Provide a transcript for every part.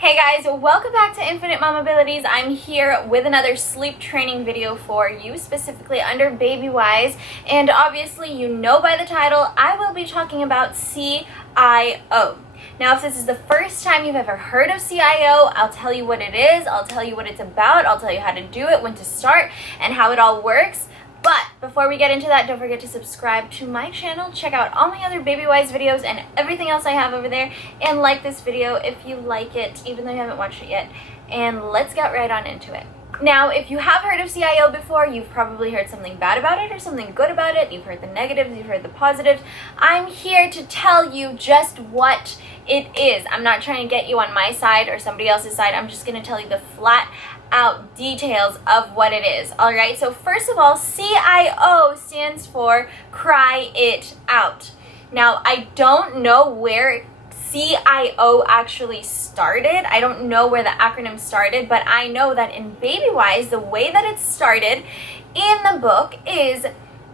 Hey guys, welcome back to Infinite Mamabilities. I'm here with another sleep training video for you, specifically under Babywise. And obviously, you know by the title, I will be talking about CIO. Now, if this is the first time you've ever heard of CIO, I'll tell you what it is, I'll tell you what it's about, I'll tell you how to do it, when to start, and how it all works. But before we get into that, don't forget to subscribe to my channel, check out all my other Babywise videos and everything else I have over there, and like this video if you like it, even though you haven't watched it yet. And let's get right on into it. Now, if you have heard of CIO before, you've probably heard something bad about it or something good about it. You've heard the negatives, you've heard the positives. I'm here to tell you just what it is. I'm not trying to get you on my side or somebody else's side. I'm just going to tell you the flat out details of what it is. All right, so first of all, CIO stands for Cry It Out. Now, I don't know where CIO actually started. I don't know where the acronym started, but I know that in Babywise, the way that it started in the book is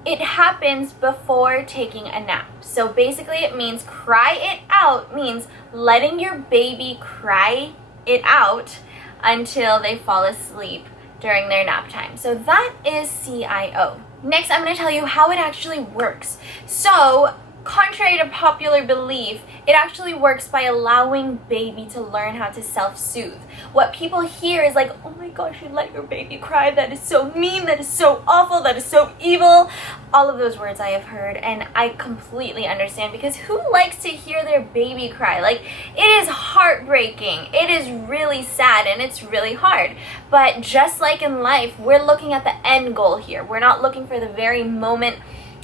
it happens before taking a nap. So basically it means cry it out means letting your baby cry it out until they fall asleep during their nap time. So that is CIO. Next, I'm going to tell you how it actually works. So, contrary to popular belief, it actually works by allowing baby to learn how to self-soothe. What people hear is like, oh my gosh, you let your baby cry, that is so mean, that is so awful, that is so evil. All of those words I have heard, and I completely understand, because who likes to hear their baby cry? Like, it is heartbreaking, it is really sad, and it's really hard. But just like in life, we're looking at the end goal here. We're not looking for the very moment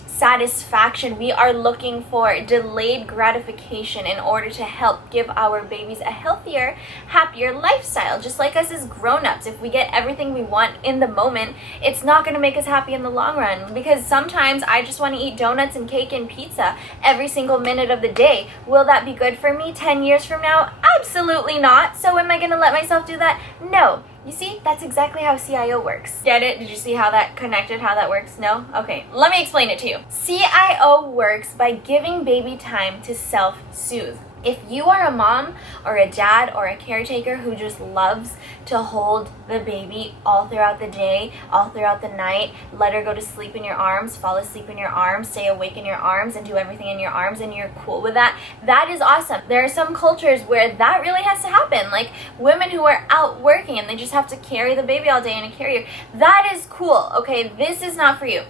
satisfaction. We are looking for delayed gratification in order to help give our babies a healthier, happier lifestyle. Just like us as grown-ups, if we get everything we want in the moment, it's not going to make us happy in the long run, because sometimes I just want to eat donuts and cake and pizza every single minute of the day. Will that be good for me 10 years from now? Absolutely not. So am I going to let myself do that? No. You see, that's exactly how CIO works. Get it? Did you see how that connected, how that works? No? Okay, let me explain it to you. CIO works by giving baby time to self-soothe. If you are a mom or a dad or a caretaker who just loves to hold the baby all throughout the day, all throughout the night, let her go to sleep in your arms, fall asleep in your arms, stay awake in your arms, and do everything in your arms, and you're cool with that, that is awesome. There are some cultures where that really has to happen, like women who are out working and they just have to carry the baby all day in a carrier. That is cool, okay? This is not for you.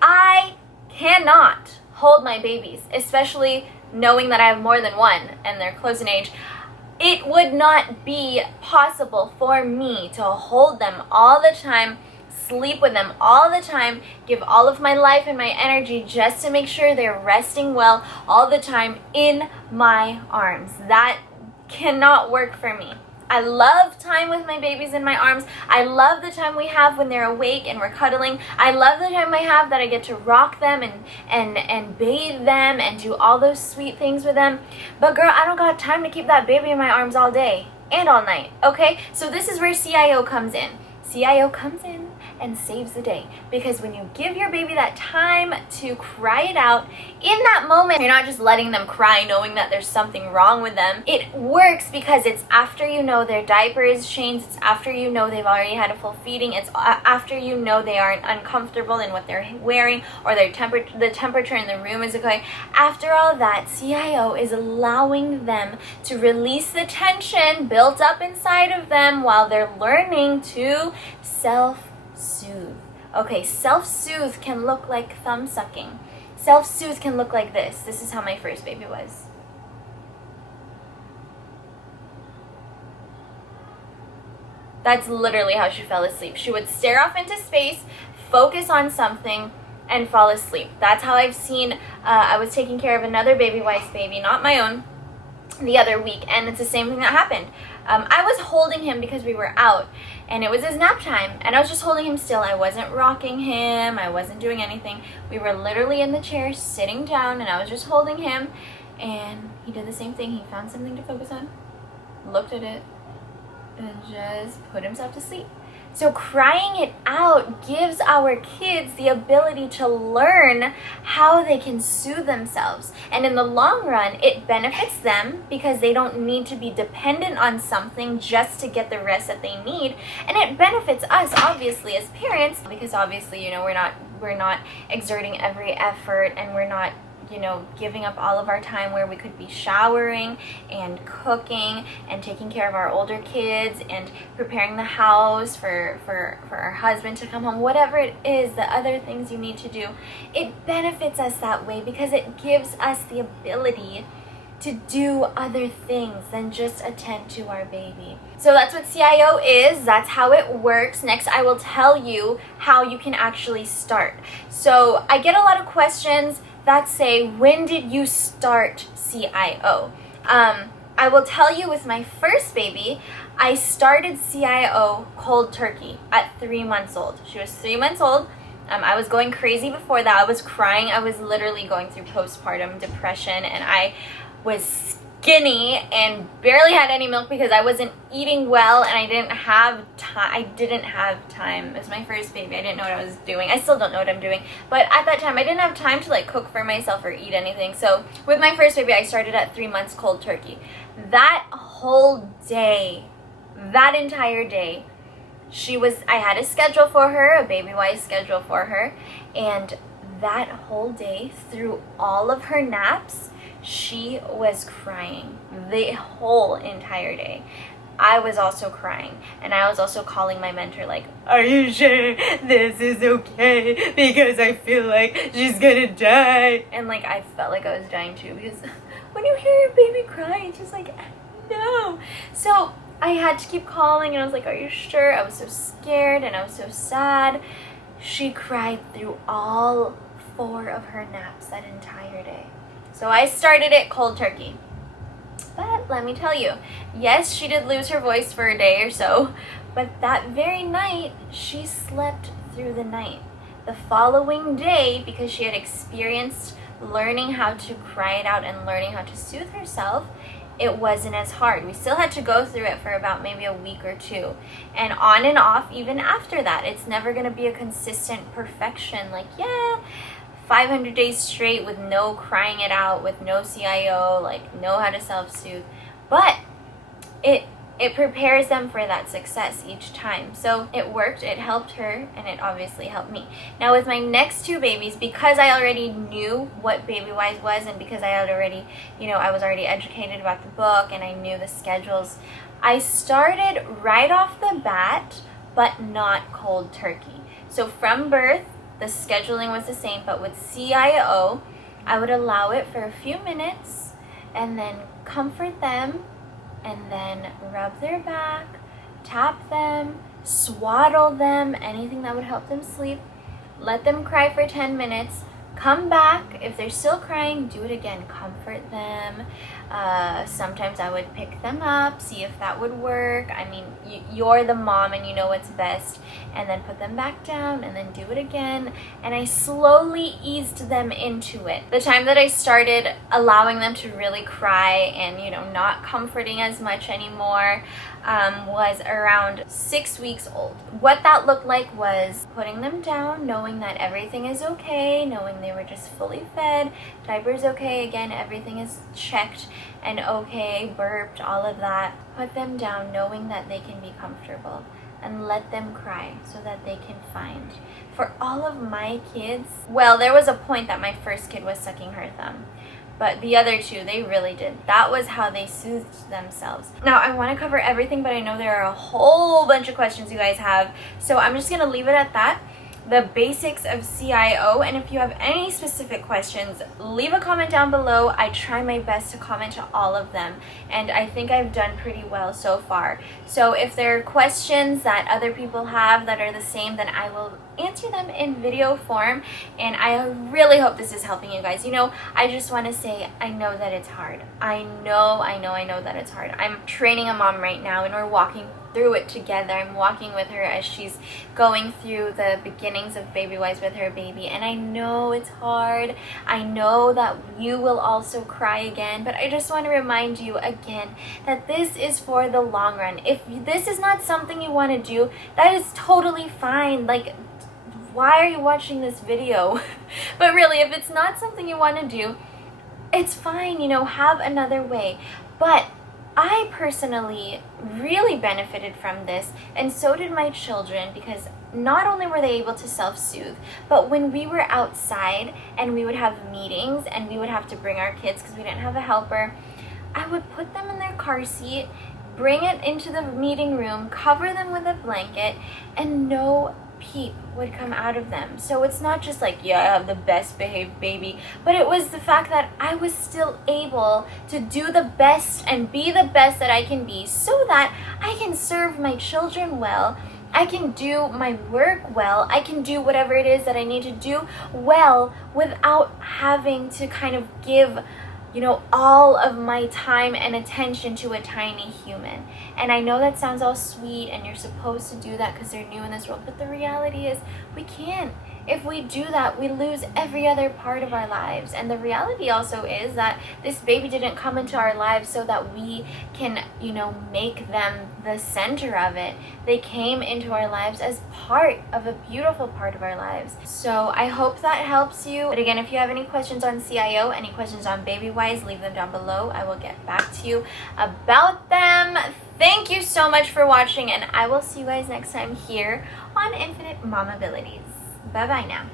I cannot hold my babies, especially knowing that I have more than one and they're close in age. It would not be possible for me to hold them all the time, sleep with them all the time, give all of my life and my energy just to make sure they're resting well all the time in my arms. That cannot work for me. I love time with my babies in my arms. I love the time we have when they're awake and we're cuddling. I love the time I have that I get to rock them and bathe them and do all those sweet things with them. But girl, I don't got time to keep that baby in my arms all day and all night, okay? So this is where CIO comes in. CIO comes in and saves the day, because when you give your baby that time to cry it out in that moment, you're not just letting them cry knowing that there's something wrong with them. It works because it's after you know their diaper is changed, it's after you know they've already had a full feeding, it's after you know they aren't uncomfortable in what they're wearing, or the temperature in the room is okay. After all that, CIO is allowing them to release the tension built up inside of them while they're learning to self-soothe. Okay, self-soothe can look like thumb sucking. Self-soothe can look like this. This is how my first baby was. That's literally how she fell asleep. She would stare off into space, focus on something, and fall asleep. That's how I've seen, I was taking care of another Babywise baby, not my own, the other week, and it's the same thing that happened. I was holding him because we were out and it was his nap time, and I was just holding him still. I wasn't rocking him, I wasn't doing anything. We were literally in the chair sitting down and I was just holding him, and he did the same thing. He found something to focus on, looked at it, and just put himself to sleep. So crying it out gives our kids the ability to learn how they can soothe themselves. And in the long run, it benefits them because they don't need to be dependent on something just to get the rest that they need. And it benefits us, obviously, as parents, because obviously, we're not exerting every effort, and we're not giving up all of our time where we could be showering and cooking and taking care of our older kids and preparing the house for our husband to come home, whatever it is, the other things you need to do. It benefits us that way because it gives us the ability to do other things than just attend to our baby. So that's what CIO is. That's how it works. Next, I will tell you how you can actually start. So I get a lot of questions that say, when did you start CIO? I will tell you, with my first baby, I started CIO cold turkey at 3 months old. She was 3 months old. I was going crazy before that. I was crying. I was literally going through postpartum depression, and I was skinny and barely had any milk because I wasn't eating well, and I didn't have time. It was my first baby. I didn't know what I was doing. I still don't know what I'm doing, but at that time I didn't have time to cook for myself or eat anything. So with my first baby, I started at 3 months cold turkey. That whole day, that entire day, I had a schedule for her, a Babywise schedule for her, and that whole day, through all of her naps, she was crying the whole entire day. I was also crying, and I was also calling my mentor are you sure this is okay? Because I feel like she's gonna die. And I felt like I was dying too, because when you hear your baby cry, it's just no. So I had to keep calling, and I was like, are you sure? I was so scared, and I was so sad. She cried through all 4 of her naps that entire day. So I started it cold turkey. But let me tell you, yes, she did lose her voice for a day or so, but that very night, she slept through the night. The following day, because she had experienced learning how to cry it out and learning how to soothe herself, it wasn't as hard. We still had to go through it for about maybe a week or 2. And on and off, even after that. It's never going to be a consistent perfection. 500 days straight with no crying it out, with no CIO, know how to self-soothe. But it prepares them for that success each time. So it worked, it helped her, and it obviously helped me. Now with my next 2 babies, because I already knew what Babywise was, and because I had already, I was already educated about the book and I knew the schedules, I started right off the bat, but not cold turkey. So from birth, the scheduling was the same, but with CIO, I would allow it for a few minutes and then comfort them and then rub their back, tap them, swaddle them, anything that would help them sleep, let them cry for 10 minutes, come back. If they're still crying, do it again, comfort them. Sometimes I would pick them up, see if that would work. I mean, you're the mom and you know what's best. And then put them back down and then do it again. And I slowly eased them into it. The time that I started allowing them to really cry and, not comforting as much anymore, was around 6 weeks old. What that looked like was putting them down, knowing that everything is okay, knowing they were just fully fed, diapers okay, again, everything is checked and okay, burped, all of that. Put them down, knowing that they can be comfortable, and let them cry so that they can find. For all of my kids, well, there was a point that my first kid was sucking her thumb, but the other 2, they really did. That was how they soothed themselves. Now, I want to cover everything, but I know there are a whole bunch of questions you guys have, so I'm just going to leave it at that. The basics of CIO, and if you have any specific questions, leave a comment down below. I try my best to comment to all of them, and I think I've done pretty well so far. So if there are questions that other people have that are the same, then I will answer them in video form, and I really hope this is helping you guys. You know, I just want to say, I know that it's hard. I know that it's hard. I'm training a mom right now, and we're walking through it together. I'm walking with her as she's going through the beginnings of Babywise with her baby, and I know it's hard. I know that you will also cry again, but I just want to remind you again that this is for the long run. If this is not something you want to do, that is totally fine. Like, why are you watching this video? But really, if it's not something you want to do, it's fine, you know, have another way. But I personally really benefited from this, and so did my children, because not only were they able to self-soothe, but when we were outside and we would have meetings and we would have to bring our kids because we didn't have a helper, I would put them in their car seat, bring it into the meeting room, cover them with a blanket, and no peep would come out of them. So it's not just like, yeah, I have the best behaved baby, but it was the fact that I was still able to do the best and be the best that I can be, so that I can serve my children well, I can do my work well, I can do whatever it is that I need to do well without having to kind of give, you know, all of my time and attention to a tiny human. And I know that sounds all sweet and you're supposed to do that because they're new in this world, but the reality is we can't. If we do that, we lose every other part of our lives. And the reality also is that this baby didn't come into our lives so that we can, you know, make them the center of it. They came into our lives as part of a beautiful part of our lives. So I hope that helps you. But again, if you have any questions on CIO, any questions on Babywise, leave them down below. I will get back to you about them. Thank you so much for watching, and I will see you guys next time here on Infinite Mamabilities. Bye-bye now.